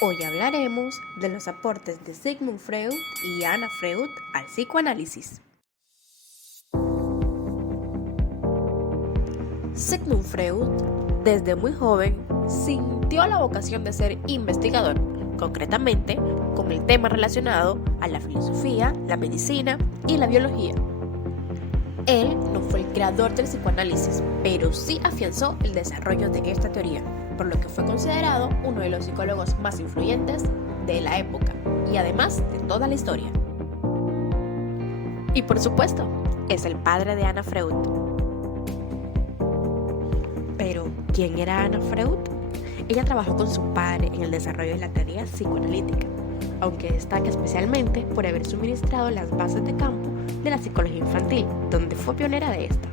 Hoy hablaremos de los aportes de Sigmund Freud y Anna Freud al psicoanálisis. Sigmund Freud, desde muy joven, sintió la vocación de ser investigador, concretamente con el tema relacionado a la filosofía, la medicina y la biología. Él no fue el creador del psicoanálisis, pero sí afianzó el desarrollo de esta teoría, por lo que fue considerado uno de los psicólogos más influyentes de la época y además de toda la historia. Y por supuesto, es el padre de Anna Freud. Pero, ¿quién era Anna Freud? Ella trabajó con su padre en el desarrollo de la teoría psicoanalítica, aunque destaca especialmente por haber suministrado las bases de campo de la psicología infantil, donde fue pionera de esta.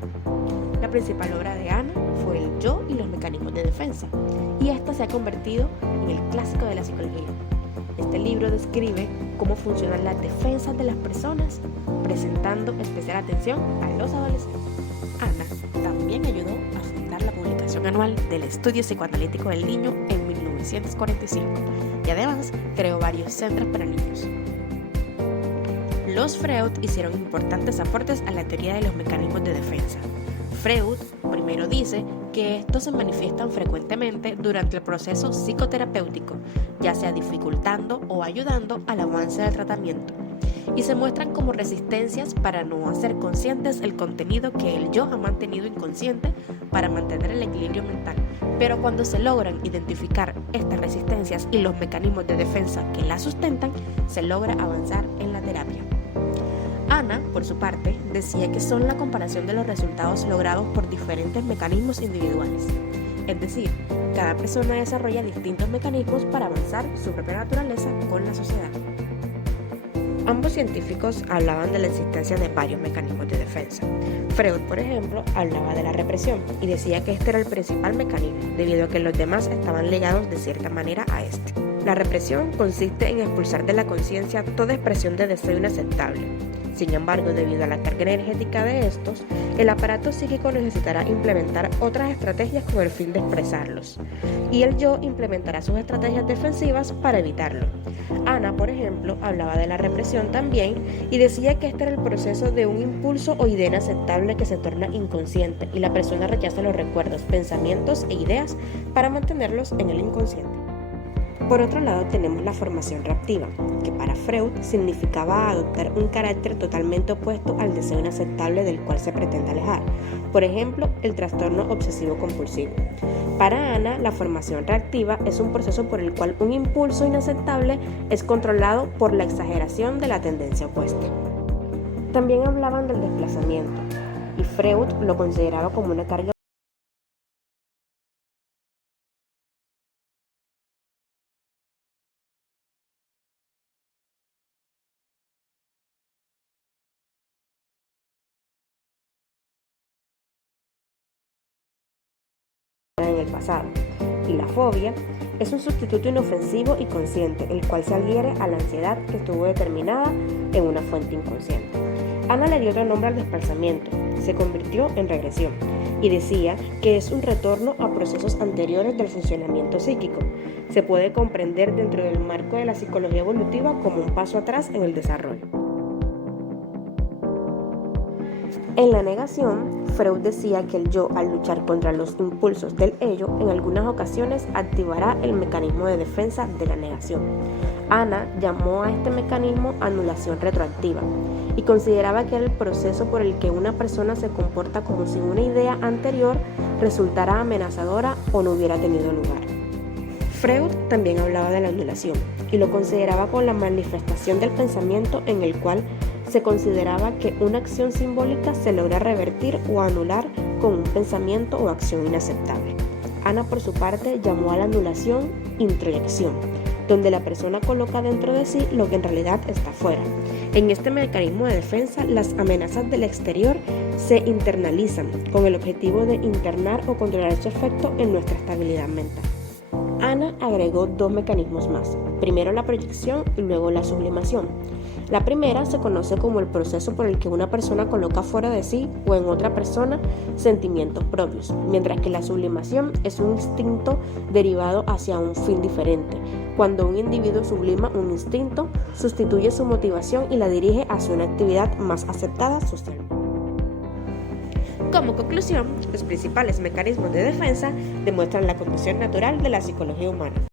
La principal obra de Anna fue El yo y los mecanismos de defensa, y esta se ha convertido en el clásico de la psicología. Este libro describe cómo funcionan las defensas de las personas, presentando especial atención a los adolescentes. Anna también ayudó a fundar la publicación anual del Estudio Psicoanalítico del Niño en 1945, y además creó varios centros para niños. Los Freud hicieron importantes aportes a la teoría de los mecanismos de defensa. Freud primero dice que estos se manifiestan frecuentemente durante el proceso psicoterapéutico, ya sea dificultando o ayudando al avance del tratamiento, y se muestran como resistencias para no hacer conscientes el contenido que el yo ha mantenido inconsciente para mantener el equilibrio mental. Pero cuando se logran identificar estas resistencias y los mecanismos de defensa que las sustentan, se logra avanzar en la terapia. Anna, por su parte, decía que son la comparación de los resultados logrados por diferentes mecanismos individuales. Es decir, cada persona desarrolla distintos mecanismos para avanzar su propia naturaleza con la sociedad. Ambos científicos hablaban de la existencia de varios mecanismos de defensa. Freud, por ejemplo, hablaba de la represión y decía que este era el principal mecanismo, debido a que los demás estaban ligados de cierta manera a este. La represión consiste en expulsar de la conciencia toda expresión de deseo inaceptable. Sin embargo, debido a la carga energética de estos, el aparato psíquico necesitará implementar otras estrategias con el fin de expresarlos, y el yo implementará sus estrategias defensivas para evitarlo. Anna, por ejemplo, hablaba de la represión también y decía que este era el proceso de un impulso o idea inaceptable que se torna inconsciente y la persona rechaza los recuerdos, pensamientos e ideas para mantenerlos en el inconsciente. Por otro lado tenemos la formación reactiva, que para Freud significaba adoptar un carácter totalmente opuesto al deseo inaceptable del cual se pretende alejar, por ejemplo, el trastorno obsesivo-compulsivo. Para Anna, la formación reactiva es un proceso por el cual un impulso inaceptable es controlado por la exageración de la tendencia opuesta. También hablaban del desplazamiento, y Freud lo consideraba como una carga en el pasado, y la fobia es un sustituto inofensivo y consciente, el cual se adhiere a la ansiedad que estuvo determinada en una fuente inconsciente. Anna le dio otro nombre al desplazamiento, se convirtió en regresión, y decía que es un retorno a procesos anteriores del funcionamiento psíquico. Se puede comprender dentro del marco de la psicología evolutiva como un paso atrás en el desarrollo. En la negación, Freud decía que el yo, al luchar contra los impulsos del ello, en algunas ocasiones activará el mecanismo de defensa de la negación. Anna llamó a este mecanismo anulación retroactiva y consideraba que era el proceso por el que una persona se comporta como si una idea anterior resultara amenazadora o no hubiera tenido lugar. Freud también hablaba de la anulación y lo consideraba como la manifestación del pensamiento en el cual se consideraba que una acción simbólica se logra revertir o anular con un pensamiento o acción inaceptable. Anna, por su parte, llamó a la anulación introyección, donde la persona coloca dentro de sí lo que en realidad está fuera. En este mecanismo de defensa, las amenazas del exterior se internalizan con el objetivo de internar o controlar su efecto en nuestra estabilidad mental. Anna agregó dos mecanismos más, primero la proyección y luego la sublimación. La primera se conoce como el proceso por el que una persona coloca fuera de sí o en otra persona sentimientos propios, mientras que la sublimación es un instinto derivado hacia un fin diferente, cuando un individuo sublima un instinto, sustituye su motivación y la dirige hacia una actividad más aceptada socialmente. Como conclusión, los principales mecanismos de defensa demuestran la condición natural de la psicología humana.